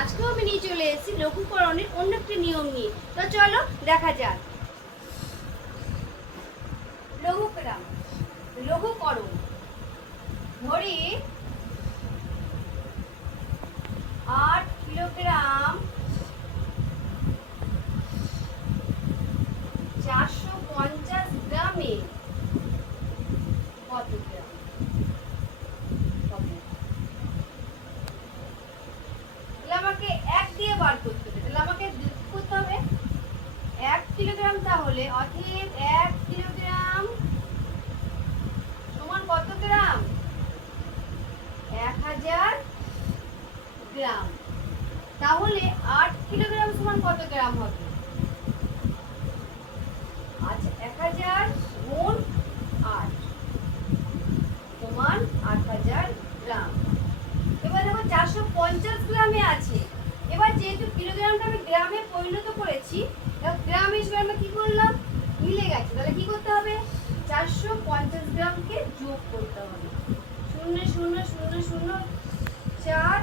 আজকেও আমি নিয়ে চলে এসেছি লঘুকরণের অন্য একটি নিয়ম নিয়ে। তো চলো দেখা যাক। লঘুকরণ ধরি 8 কিলোগ্রাম 450 গ্রামে কত গ্রাম? আমাকে 1 দিয়ে বার করতে হবে, তাহলে আমাকে করতে হবে 1 কিলোগ্রাম, তাহলে অতএব 1 কিলোগ্রাম সমান কত গ্রাম? 1000 গ্রাম। তাহলে 8 কিলোগ্রাম সমান কত গ্রাম হবে? আচ্ছা, 1000 গুণ 8 সমান 8000 গ্রাম। এবার দেখো 450 গ্রামে আছে। এবার যেহেতু কিলোগ্রামটা আমি গ্রামে পরিণত করেছি, গ্রাম হিসেবে আমরা কি করলাম, মিলে গেছে। তাহলে কি করতে হবে? 450 গ্রামকে যোগ করতে হবে। 0 0 0 0 4